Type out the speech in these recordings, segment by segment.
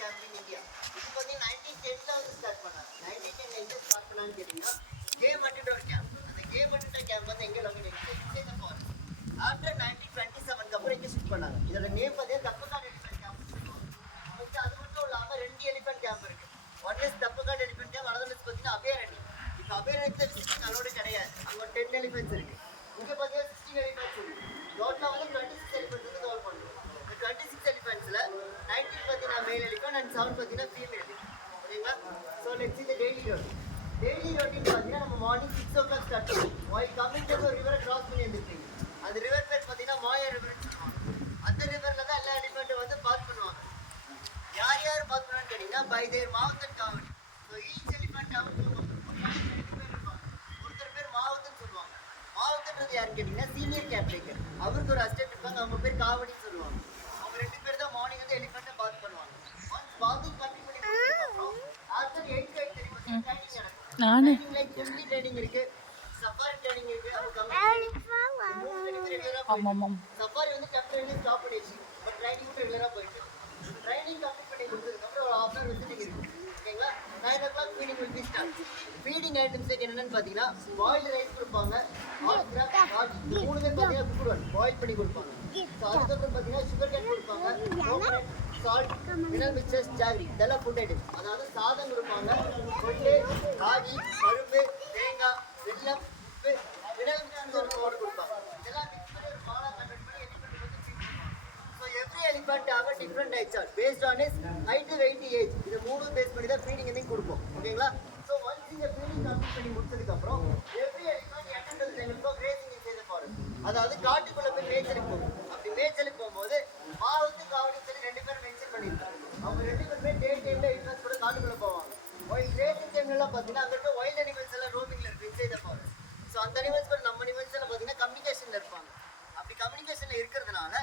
Camping India. இது வந்து 1910ல வந்து ஸ்டார்ட் பண்ணாங்க. 1910ல எங்க ஸ்டார்ட் பண்ணாங்கன்னு கேட்டீங்கன்னா கேம் அட்டன்ற ஒரு கேம்ப். அந்த கேம் அட்டன்ற கேம்ப் வந்து எங்க locate inside the forest. After 1927க்கு அப்புறம் இங்க ஷிஃப்ட் பண்ணாங்க. இதோட நேம் பார்த்தீங்கன்னா தப்புகாட் எலிஃபென்ட் கேம்ப் சொல்லுவாங்க. அது மட்டும் இல்லாம 2 எலிஃபென்ட் கேம்ப் இருக்கு. One is Theppakadu elephant camp, another is பார்த்தீங்கன்னா அபேரணி. இப்போ அபேரணில விசிட்டிங் அலோடு கிடையாது. அங்க ஒரு 10 எலிஃபென்ட்ஸ் இருக்கு. இங்க பார்த்தீங்கன்னா 16 எலிஃபென்ட்ஸ் இருக்கு. டோட்டலா வந்து 26 எலிஃபென்ட்ஸ் வந்து கவர் பண்ணுவோம். இந்த 26 எலிஃபென்ட்ஸ்ல 19 பார்த்தீங்கன்னா மேல் எலிஃபென்ட் அண்ட் 7 பார்த்தீங்கன்னா ஃபீமேல் எலிஃபென்ட். ஓகேங்களா? So let's see the daily routine. Daily routine பார்த்தீங்கன்னா நம்ம மார்னிங் 6 o'clock ஸ்டார்ட் பண்ணுவோம். while coming to the river cross பண்ணி வந்துருப்பீங்க. அந்த ரிவர் பேர் பார்த்தீங்கன்னா மாயா ரிவர்னு சொல்லுவாங்க. அந்த ரிவர்ல தான் எல்லா எலிஃபென்ட்டும் வந்து பாத் பண்ணுவாங்க. யார் யார் பாத் பண்ணுவான்னு கேட்டீங்கன்னா பை தேர் மவுத் அண்ட் காவடி. ஸோ ஈச் எலிஃபென்ட் அவங்க ஒருத்தர் பேர் மாவத்துன்னு சொல்லுவாங்க. மாவத்துன்றது யாருன்னு கேட்டீங்கன்னா சீனியர் கேட்ரேக்கர். அவருக்கு ஒரு அசிஸ்டன்ட் இருப்பாங்க, அவங்க பேர் காவடின்னு சொல்லுவாங்க. அவங்க 2 பேர் தான் மார்னிங் வந்து எலிஃபென்ட்டை பாத் பண்ணுவாங்க. ஒன்ஸ் பாத்திங் கம்ப்ளீட் பண்ணி முடிச்சதுக்கப்புறம் ஆஃப்டர் 8 ட்ரைனிங் நடக்கும். ட்ரைனிங் இருக்கு, சஃபாரி ட்ரைனிங் இருக்கு, சஃபாரி வந்து டெம்பரரிலி ஸ்டாப் பண்ணிடுச்சு. பட் ட்ரைனிங் ரெகுலரா போயிட்டு ட்ரைனிங் கம்ப்ளீட் பண்ணி கொடுத்ததுக்கு அப்புறம் ஒரு ஆஃப் ஹவர் விசிட்டிங் இருக்கு. ஓகேங்களா? 9 o'clock feeding will be start. Feeding items என்னென்னு பார்த்தீங்கன்னா பாயில்டு ரைஸ் கொடுப்பாங்க, மூணுமே பார்த்தீங்கன்னா குக்குடுவாங்க, பாயில் பண்ணி கொடுப்பாங்க. ஸோ அதுக்கப்புறம் பார்த்தீங்கன்னா சுகர் கேன் கொடுப்பாங்க, சால்ட், மினரல் மிக்சர்ஸ், ஜாகரி, இதெல்லாம் ஃபுட் ஐட்டம். அதாவது சாதம் கொடுப்பாங்க, கொள்ளு, ராகி, பருப்பு, தேங்காய், வெல்லம், உப்பு, மினரல் மிக்சர் பவுடர் கொடுப்பாங்க. இதெல்லாம் மிக்ஸ் பண்ணி ஒரு மாலா கன்வெர்ட் பண்ணி எலிஃபென்ட் வந்து ஃபீட் பண்ணுவாங்க. So every elephant have a different diet chart based on its height, weight, age. இது மூணு பேஸ் பண்ணி தான் ஃபீடிங் எதையும் கொடுப்போம். ஓகேங்களா? ஸோ ஒன்ஸ் இந்த ஃபீடிங் கம்ப்ளீட் பண்ணி முடிச்சதுக்கப்புறம் every elephant attend to the time for grazing in the forest. அதாவது காட்டுக்குள்ள போய் மேய்ச்சலுக்கு போகும். அப்படி மேய்ச்சலுக்கு போகும்போது மாவத்து காவடி சொல்லி 2 பேரும் மென்ஷன் பண்ணியிருக்காங்க. அவங்க 2 பேருமே டே டைம்ல எலிஃபென்ட்ஸ் கூட காட்டுக்குள்ள போவாங்க. வைல்ட் கிரேசிங் டைம்லாம் பார்த்தீங்கன்னா அங்கே இருக்க வைல்ட் அனிமல்ஸ் எல்லாம் ரோமிங்ல இருக்கு இன்சைட் தி ஃபாரஸ்ட். ஸோ அந்த அனிமல்ஸ் கூட நம்ம அனிமல்ஸ் எல்லாம் பார்த்தீங்கன்னா கம்யூனிகேஷன்ல இருப்பாங்க. அப்படி கம்யூனிகேஷன்ல இருக்கிறதுனால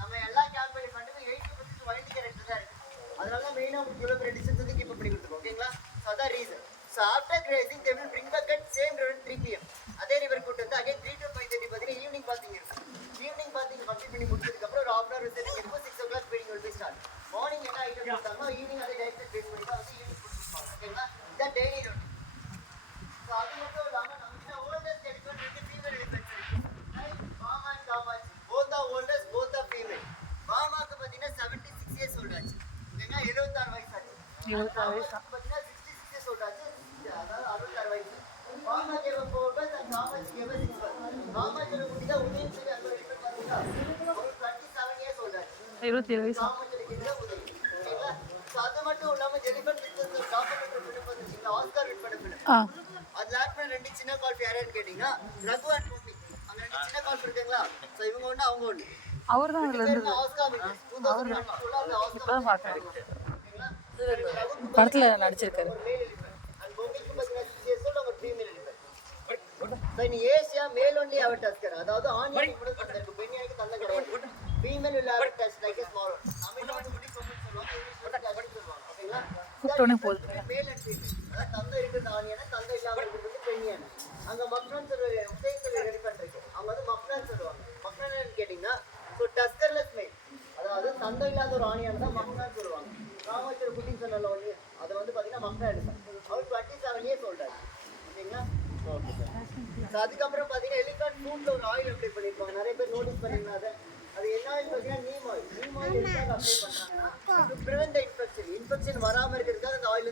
நம்ம எல்லா கேம்ப் எலிஃபென்ட்டுக்கும் 80% வைல்ட் கேரக்டர் தான் இருக்கு. அதனால தான் மெயினாக உங்களுக்கு இவ்வளோ பெரிய டிஸ்டன்ஸ் வந்து கீப் பண்ணி கொடுத்துருக்கோம். ஓகேங்களா? ஸோ அதான் reason. So after grazing they will bring back at same river 3 PM. அதே ரிவர் கூட்டு வந்து அகைன் 3 to 5:30 பார்த்தீங்கன்னா ஈவினிங் பார்த்திங் இருக்கும். ஈவினிங் பார்த்திங் கம்ப்ளீட் பண்ணி முடிச்சதுக்கப்புறம் ஒரு ஆஃப் ஹவர் விசிட்டிங் இருக்கும். 6 o'clock feeding will be start. Morning என்ன ஐட்டம் கொடுத்தாங்களோ ஈவினிங் அதே டைரக்ட் பேஸ் பண்ணி தான் வந்து ஈவினிங் கொடுத்துருப்பாங்க. ஓகேங்களா? இதான் டெய்லி ரொட்டீன். ஸோ அது மட்டும் இல்லாமல் நம்ம ஓல்டஸ்ட் எலிஃபென்ட் 2 ஃபீமேல் எலிஃபென்ட்ஸ் இருக்கு. Bama and Kamatchi. Both are oldest, both are female. பாமாக்கு பார்த்தீங்கன்னா 76 இயர்ஸ் ஓல்ட் ஆச்சு. ஓகேங்களா? 76 வயசு ஆச்சு. 76 வயசு பார்த்தீங்கன்னா 66 இயர்ஸ் ஓல்ட் ஆச்சு. அதாவது 66 வயசு. Bama gave 4 births and Kamatchi gave 6 births. காமாட்சியோட குட்டி தான் உதயம் சொல்லி அந்த எலிஃபென்ட் பார்த்தீங்கன்னா ஒரு 27 இயர்ஸ் ஓல்ட் ஆச்சு. 27 வயசு. காமாட்சியோட குட்டி தான் உதயம். ஓகேங்களா? ஸோ அது மட்டும் இல்லாமல் எலிஃபென்ட் பிக்சர்ஸ் டாக்குமெண்ட்ரி ஃபிலிம் பார்த்தீங்கன்னா ஆஸ்கார் வின் பண்ண ஃபிலிம். அதுல ஆட் பண்ண 2 சின்ன கால்ஃப் யாருன்னு கேட்டீங்கன்னா ரகு அண்ட் பொம்மி. அந்த 2 சின்ன கால்ஃப் இருக்குங்களா? ஸோ இவங்க ஒன்று அவங்க ஒன்று. அவர் தான் அதுல இருந்து ஆஸ்கார் வின் 2022 அந்த ஆஸ்கார் இப்பதான் பாக்குறேன். படத்துல நடிச்சிருக்காரு. ஏசியா மேல் ஒன்லி ஹேவ் டஸ்கர். அதாவது ஆண் எலி கூட தந்திருக்கு, பெண் எலிக்கு தந்த கிடையாது. Female will have a tusk like a small one. தமிழ்ல முடி கொம்பு சொல்லுவாங்க, இங்கிலீஷ்ல டஸ்க் சொல்லுவாங்க. ஓகேங்களா? கூப்பிட்டோனே போகுது. Male and female. அதாவது தந்தை இருக்கிறது ஆண் என, தந்தை இல்லாம இருக்கிறது பெண் என. அங்க மக்ரன் சொல்ற உதயத்துல ரெடி பண்றீங்க. அவங்க வந்து மக்ரன் சொல்லுவாங்க. மக்ரன் கேட்டீங்கன்னா ஸோ டஸ்கர்லெஸ் மேல். அதாவது தந்தை இல்லாத ஒரு ஆணியான தான் மக்ரன் சொல்லுவாங்க. ராமச்சோட குட்டின்னு சொன்னல ஒன்று அதை வந்து பார்த்தீங்கன்னா மக்ரன் எடுப்பாங்க. அவர் 27 இயர்ஸ் சொல்றாரு. ஓகேங்களா? Okay sir. ஸோ அதுக்கப்புறம் பார்த்தீங்கன்னா எலிஃபென்ட் ஃபுட்ல ஒரு ஆயில் அப்ளை பண்ணியிருப்பாங்க. நிறைய பேர் நோட்டீஸ் பண்ணிருந்தாங்க. அது என்ன ஆயில் பார்த்தீங்கன்னா நீம் ஆயில். நீம் ஆயில் எதுக்காக அப்ளை பண்றாங்கன்னா to prevent the infection. Infection வராமல் இருக்கிறதுக்காக அந்த ஆயில்